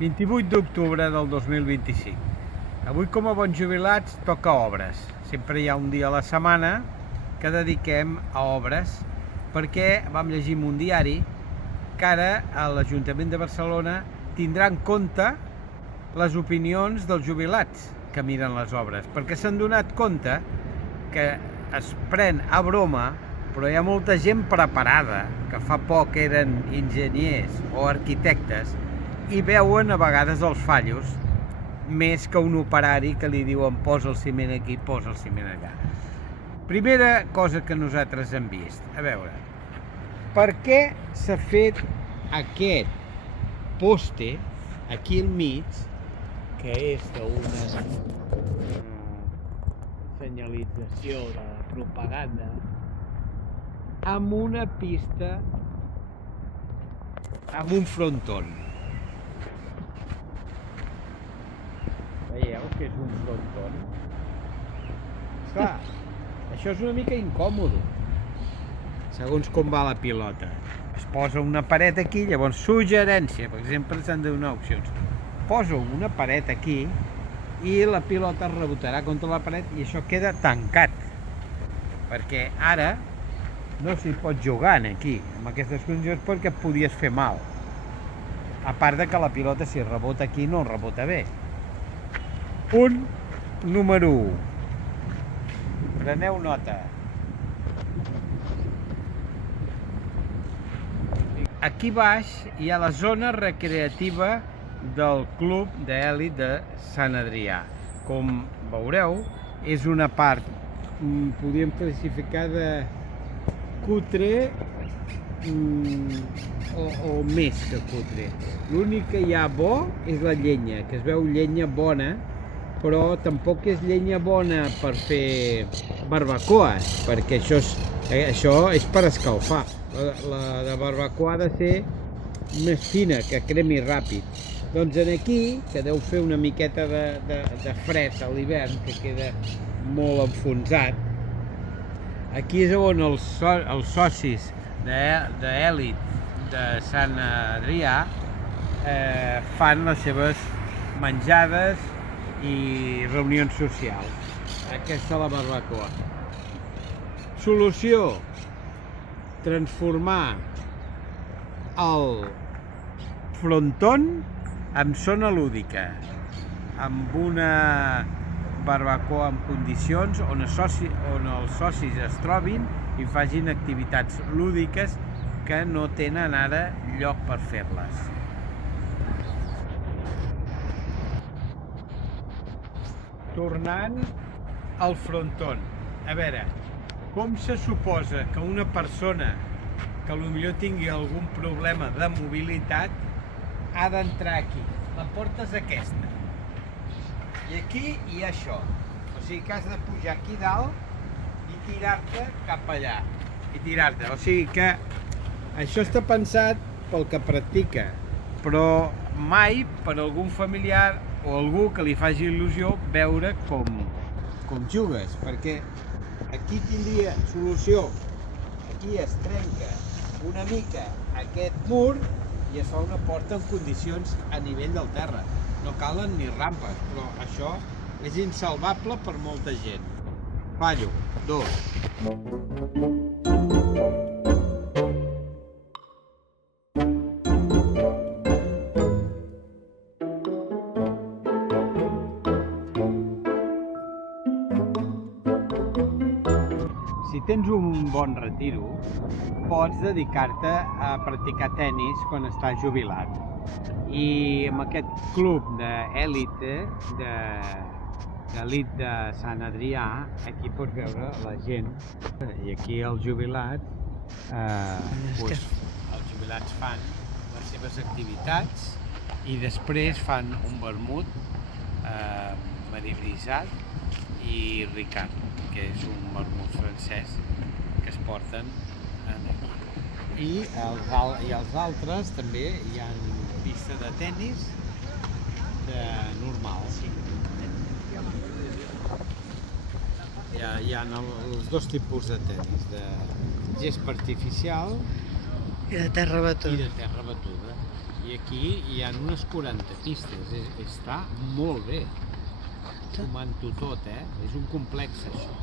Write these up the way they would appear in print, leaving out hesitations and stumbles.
28 d'octubre del 2025. Avui, com a bons jubilats, toca obres. Sempre hi ha un dia a la setmana que dediquem a obres perquè vam llegir en un diari que ara l'Ajuntament de Barcelona tindrà en compte les opinions dels jubilats que miren les obres, perquè s'han donat compte que es pren a broma, però hi ha molta gent preparada, que fa poc eren enginyers o arquitectes, i veuen a vegades els fallos més que un operari que li diuen posa el ciment aquí, posa el ciment allà. Primera cosa que nosaltres hem vist, a veure, per què s'ha fet aquest poste aquí al mig, que és d'una senyalització de propaganda, amb una pista, amb un fronton. Veieu que és un fronton? Clar, això és una mica incòmode, segons com va la pilota. Es posa una paret aquí, llavors suggerència, per exemple, s'han de donar opcions. Poso una paret aquí i la pilota rebotarà contra la paret i això queda tancat, perquè ara no s'hi pot jugar aquí, amb aquestes condicions, perquè et podies fer mal. A part de que la pilota, si rebota aquí, no rebota bé. Punt número 1. Preneu nota. Aquí baix hi ha la zona recreativa del Club d'Elit de Sant Adrià. Com veureu, és una part, podríem classificar de cutre o més que cutre. L'únic que hi ha bo és la llenya, que es veu llenya bona, però tampoc és llenya bona per fer barbacoes, perquè això és per escalfar. La de barbacoa ha de ser més fina, que cremi ràpid. Doncs aquí, que deu fer una miqueta de fred a l'hivern, que queda molt enfonsat, aquí és on els socis d'Elit de Sant Adrià fan les seves menjades i reunions socials. Aquesta és la barbacoa. Solució: transformar el fronton en zona lúdica, amb una barbacoa en condicions on els socis es trobin i facin activitats lúdiques que no tenen ara lloc per fer-les. Tornant al fronton, a veure, com se suposa que una persona que potser tingui algun problema de mobilitat ha d'entrar aquí? La porta és aquesta. I aquí hi ha això. O sigui que has de pujar aquí dalt i tirar-te cap allà. I tirar-te. O sigui que això està pensat pel que practica, però mai per algun familiar o algú que li faci il·lusió veure com jugues, perquè aquí tindria solució. Aquí es trenca una mica aquest mur i es fa una porta en condicions a nivell del terra. No calen ni rampes, però això és insalvable per molta gent. Fallo. 2. Si tens un bon retiro, pots dedicar-te a practicar tenis quan estàs jubilat. I amb aquest club d'Elit de Sant Adrià, aquí pots veure la gent. I aquí els jubilats, els jubilats fan les seves activitats i després fan un vermut medibrisat i Ricard, que és un vermut francès que es porten aquí. I els altres també hi ha pista de tenis normal. Hi ha els dos tipus de tenis, de gespa artificial I de terra batuda. i de terra batuda. I aquí hi ha unes 40 pistes, està molt bé. Sumant-ho tot, és un complex, això.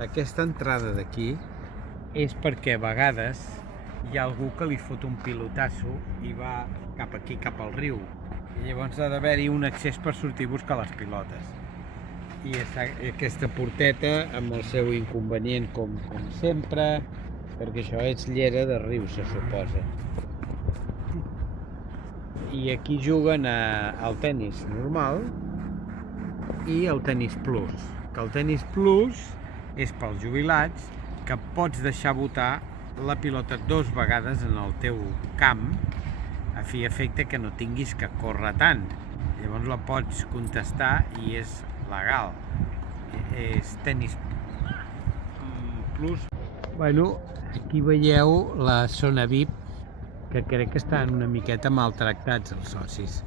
Aquesta entrada d'aquí és perquè a vegades hi ha algú que li fot un pilotasso i va cap aquí, cap al riu, i llavors ha d'haver-hi un accés per sortir a buscar les pilotes. I aquesta porteta amb el seu inconvenient com sempre, perquè això és llera de riu, se suposa. I aquí juguen al tennis normal i al tennis plus, que el tennis plus és pels jubilats, que pots deixar botar la pilota 2 vegades en el teu camp a fi i efecte que no tinguis que córrer tant. Llavors la pots contestar i és legal. És tennis plus. Bueno, aquí veieu la zona VIP, que crec que estan una miqueta maltractats els socis.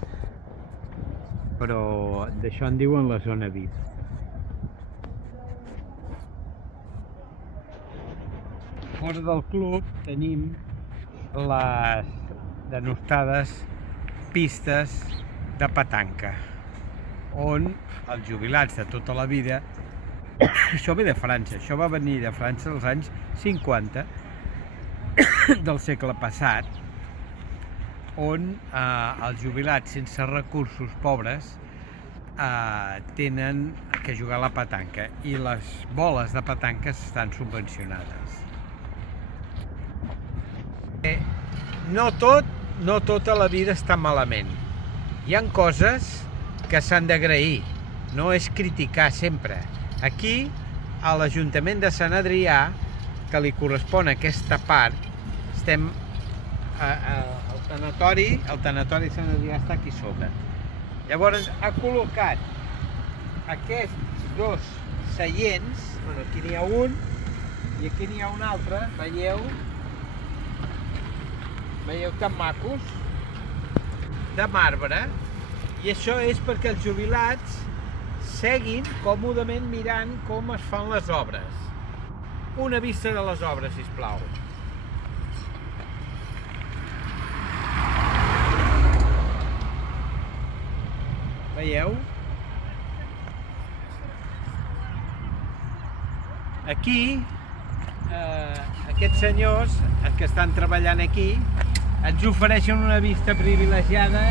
Però d'això en diuen la zona VIP. Fora del club tenim les denostades pistes de petanca, on els jubilats de tota la vida, això ve de França, això va venir de França als anys 50 del segle passat, on els jubilats sense recursos pobres tenen que jugar a la petanca i les boles de petanca estan subvencionades. No tota la vida està malament. Hi ha coses que s'han d'agrair, no és criticar sempre. Aquí, a l'Ajuntament de Sant Adrià, que li correspon aquesta part, estem al tanatori, el tanatori Sant Adrià està aquí sobre. Llavors ha col·locat aquests 2 seients, bueno, aquí n'hi ha un i aquí n'hi ha un altre, veieu tan macos, de marbre, i això és perquè els jubilats seguin còmodament mirant com es fan les obres. Una vista de les obres, sisplau. Veieu? Aquí, aquests senyors que estan treballant aquí ens ofereixen una vista privilegiada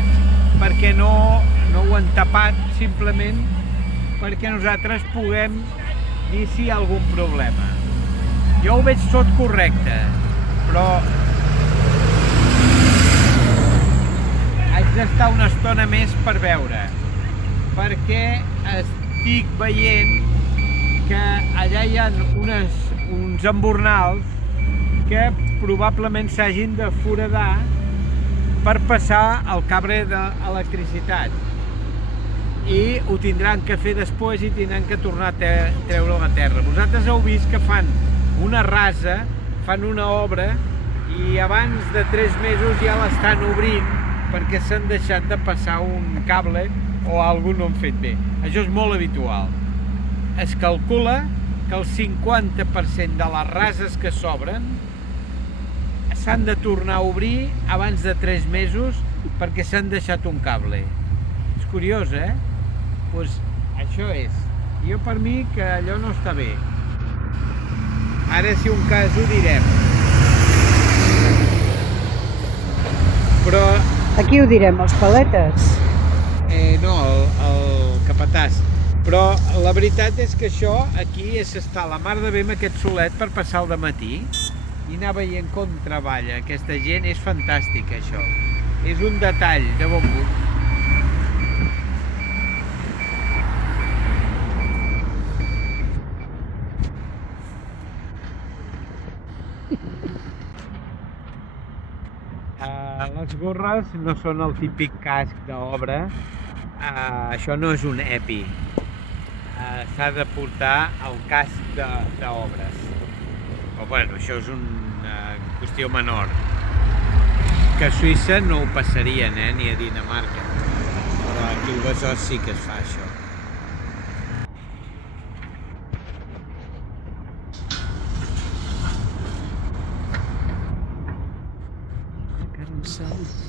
perquè no ho han tapat, simplement perquè nosaltres puguem dir si hi ha algun problema. Jo ho veig tot correcte, però haig d'estar una estona més per veure, perquè estic veient que allà hi ha uns embornals que probablement s'hagin de foradar per passar el cable d'electricitat, i ho tindran que fer després i tindran que tornar a treure la terra. Vosaltres heu vist que fan una rasa, fan una obra, i abans de 3 mesos ja l'estan obrint perquè s'han deixat de passar un cable o alguna no han fet bé. Això és molt habitual. Es calcula que el 50% de les rases que s'obren s'han de tornar a obrir abans de 3 mesos perquè s'han deixat un cable. És curiós, Doncs això és. Jo per mi que allò no està bé. Ara si un cas ho direm. Però... Aquí ho direm, els paletes? No, el capatàs. Però la veritat és que això aquí és estar la mar de bé amb aquest solet per passar el dematí i anar veient com treballa aquesta gent. És fantàstic, això. És un detall de bon gust. Les gorres no són el típic casc d'obra, això no és un EPI. S'ha de portar el casc d'obres, Però bueno, això és una qüestió menor. Que a Suïssa no ho passarien, ni a Dinamarca. Però aquí al Besòs sí que es fa això.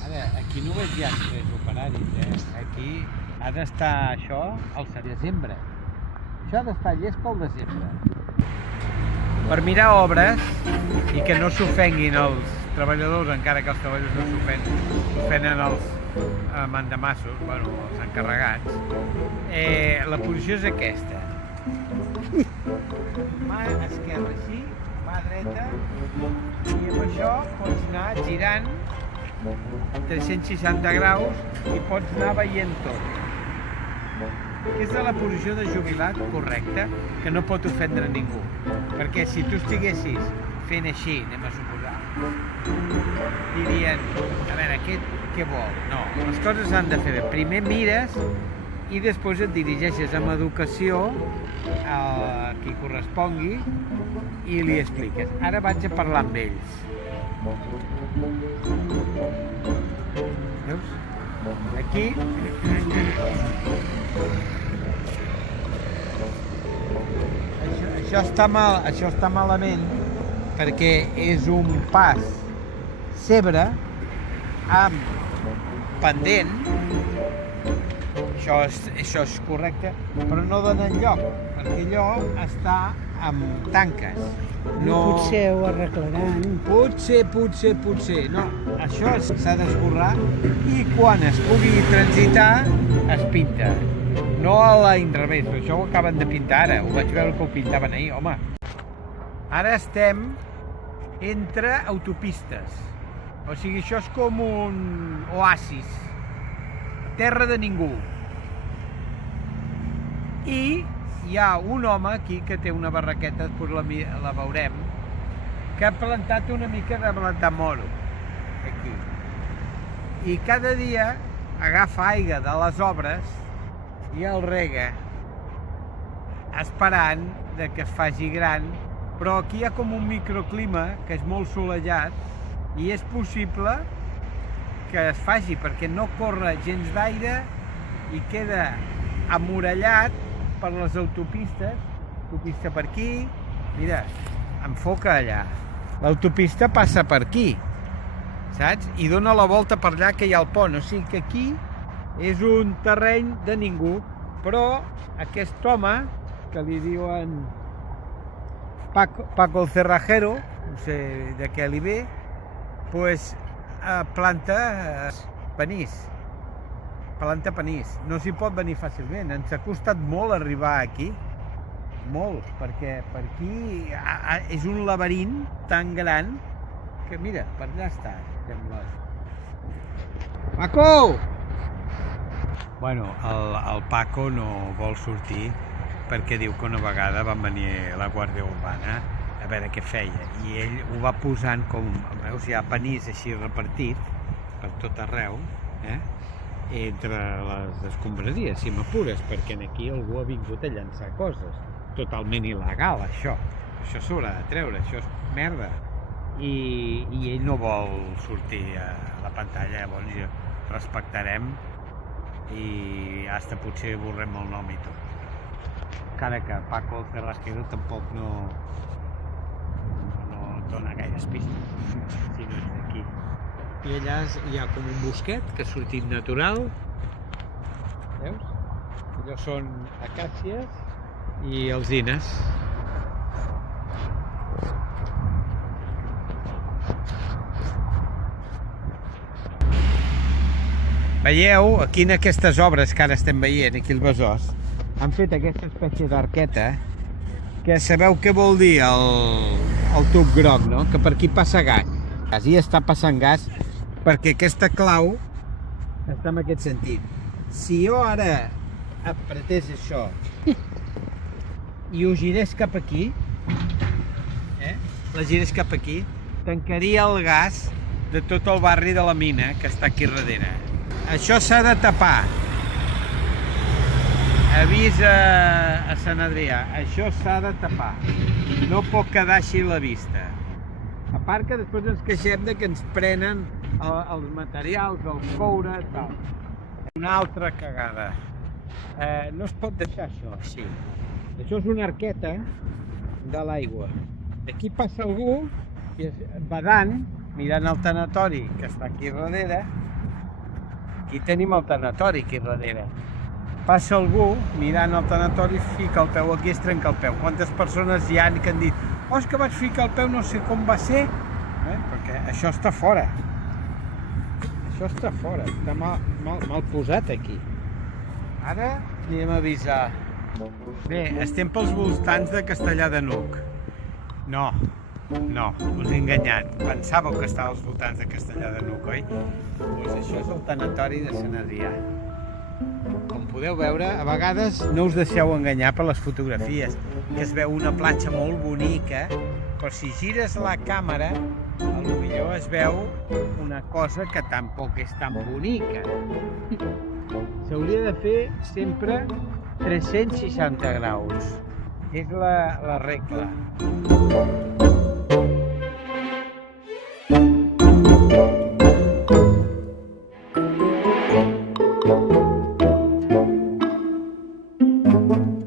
Ara, aquí només hi ha 3 operaris, Aquí ha d'estar això al desembre. Això ha d'estar llest pel desembre. Per mirar obres i que no s'ofenguin els treballadors, encara que els treballadors no s'ofenen els mandamassos, bueno, els encarregats, la posició és aquesta. Mà esquerra així, mà dreta, i amb això pots anar girant 360 graus i pots anar veient tot. Aquesta és la posició de jubilat correcta, que no pot ofendre ningú. Perquè si tu estiguessis fent així, anem a suposar, dirien, a veure, aquest què vol? No, les coses s'han de fer bé. Primer mires i després et dirigeixes amb educació a qui correspongui i li expliques. Ara vaig a parlar amb ells. Veus? Aquí això està malament perquè és un pas cebre amb pendent. Això és correcte, però no dona enlloc, perquè allò està amb tanques. No... Potser ho arreglaran. Potser. No, això s'ha d'esborrar i quan es pugui transitar es pinta. No a l'inrevés, però això ho acaben de pintar ara. Ho vaig veure que ho pintaven ahir, home. Ara estem entre autopistes. O sigui, això és com un oasis. Terra de ningú. I hi ha un home aquí que té una barraqueta, després la veurem, que ha plantat una mica de blat de moro, aquí. I cada dia agafa aigua de les obres i el rega, esperant que es faci gran, però aquí hi ha com un microclima que és molt solellat i és possible que es faci perquè no corre gens d'aire i queda amurallat per les autopistes. Autopista per aquí, mira, enfoca allà. L'autopista passa per aquí, saps? I dona la volta per allà que hi ha el pont, o sigui que aquí és un terreny de ningú, però aquest home, que li diuen Paco el Cerrajero, no sé de què li ve, pues planta panís. No s'hi pot venir fàcilment. Ens ha costat molt arribar aquí, molt, perquè per aquí és un laberint tan gran que, mira, per allà està. Paco! Bueno, el Paco no vol sortir perquè diu que una vegada van venir la Guàrdia Urbana a veure què feia, i ell ho va posant com, veus, hi ha panís així repartit per tot arreu, entre les escombraries, si m'apures, perquè aquí algú ha vingut a llançar coses. Totalment il·legal, això. Això s'haurà de treure, això és merda. I ell no vol sortir a la pantalla, llavors respectarem i hasta potser borrem el nom i tot. Encara que Paco Cerrasquero tampoc no dona gaires pistes, si no és d'aquí. I allà hi ha com un bosquet que ha sortit natural, veus? Allò són acàcies i alzines. Veieu, aquí en aquestes obres que ara estem veient, aquí al Besòs, han fet aquesta espècie d'arqueta, que sabeu què vol dir el tub groc, no? Que per aquí passa gas. I està passant gas perquè aquesta clau està en aquest sentit. Si jo ara apretés això i ho girés cap aquí, la girés cap aquí, tancaria el gas de tot el barri de la mina que està aquí darrere. Això s'ha de tapar. Avís a Sant Adrià, això s'ha de tapar. no pot quedar així a la vista. A part que després ens queixem de que ens prenen els materials, el coure, tal. Una altra cagada. No es pot deixar això així. Això és una arqueta de l'aigua. D'aquí passa algú i badant, mirant el tanatori que està aquí darrere. Aquí tenim el tanatori aquí darrere. Passa algú mirant el tanatori, fica el peu aquí i es trenca el peu. Quantes persones hi ha que han dit oh, és que vaig ficar el peu, no sé com va ser, perquè això està fora. Això està fora, està mal posat aquí. Ara anem a avisar. Bé, estem pels voltants de Castellar de n'Hug. No, us he enganyat. Pensàveu que estava als voltants de Castellar de n'Hug, oi? Doncs això és el tanatori de Sant Adrià. Com podeu veure, a vegades no us deixeu enganyar per les fotografies, que es veu una platja molt bonica, però si gires la càmera, potser es veu una cosa que tampoc és tan bonica. S'hauria de fer sempre 360 graus. És la regla.